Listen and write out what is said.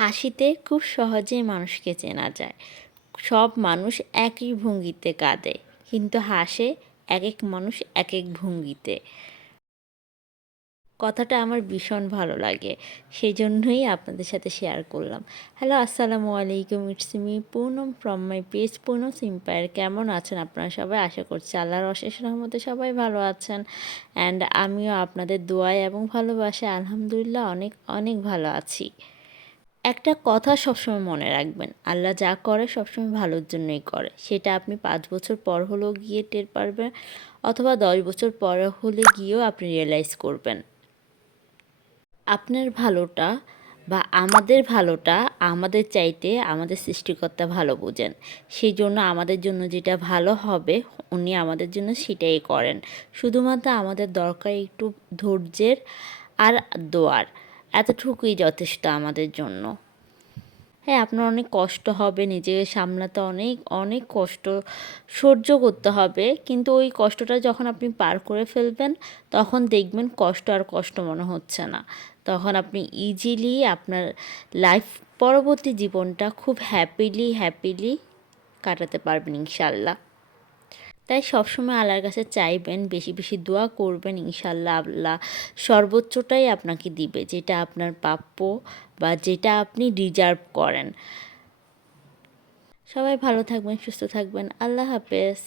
হাসিতে খুব সহজেই মানুষকে চেনা যায়। সব মানুষ একই ভঙ্গিতে কাঁদে, কিন্তু হাসে এক এক মানুষ এক এক ভঙ্গিতে। কথাটা আমার ভীষণ ভালো লাগে, সেই জন্যই আপনাদের সাথে শেয়ার করলাম। হ্যালো, আসসালামু আলাইকুম, it's me Poonam from my page Poonam empire. কেমন আছেন আপনারা সবাই? আশা করছি আল্লাহর অশেষ রহমতে সবাই ভালো আছেন। অ্যান্ড আমিও আপনাদের দোয়ায় এবং ভালোবাসায় আলহামদুলিল্লাহ অনেক অনেক ভালো আছি। একটা কথা সবসময় মনে রাখবেন, আল্লাহ যা করে সবসময় ভালোর জন্যই করে। সেটা আপনি 5 বছর পর হলেও গিয়ে টের পারবেন, অথবা 10 বছর পর হলে গিয়েও আপনি রিয়েলাইজ করবেন। আপনার ভালোটা বা আমাদের ভালোটা আমাদের চাইতে আমাদের সৃষ্টিকর্তা ভালো বোঝেন। সেই জন্য আমাদের জন্য যেটা ভালো হবে উনি আমাদের জন্য সেটাই করেন। শুধুমাত্র আমাদের দরকার একটু ধৈর্যের আর দোয়ার, এতটুকুই যথেষ্ট আমাদের জন্য। হ্যাঁ, আপনার অনেক কষ্ট হবে, নিজেকে সামলাতে অনেক অনেক কষ্ট সহ্য করতে হবে, কিন্তু ওই কষ্টটা যখন আপনি পার করে ফেলবেন তখন দেখবেন কষ্ট আর কষ্ট মনে হচ্ছে না। তখন আপনি ইজিলি আপনার লাইফ পরবর্তী জীবনটা খুব হ্যাপিলি কাটাতে পারবেন ইনশাল্লাহ। তাই সবসময় আল্লাহর কাছে চাইবেন, বেশি বেশি দোয়া করবেন, ইনশাল্লাহ আল্লাহ সর্বোচ্চটাই আপনাকে দিবে, যেটা আপনার প্রাপ্য বা যেটা আপনি ডিজার্ভ করেন। সবাই ভালো থাকবেন, সুস্থ থাকবেন। আল্লাহ হাফেজ।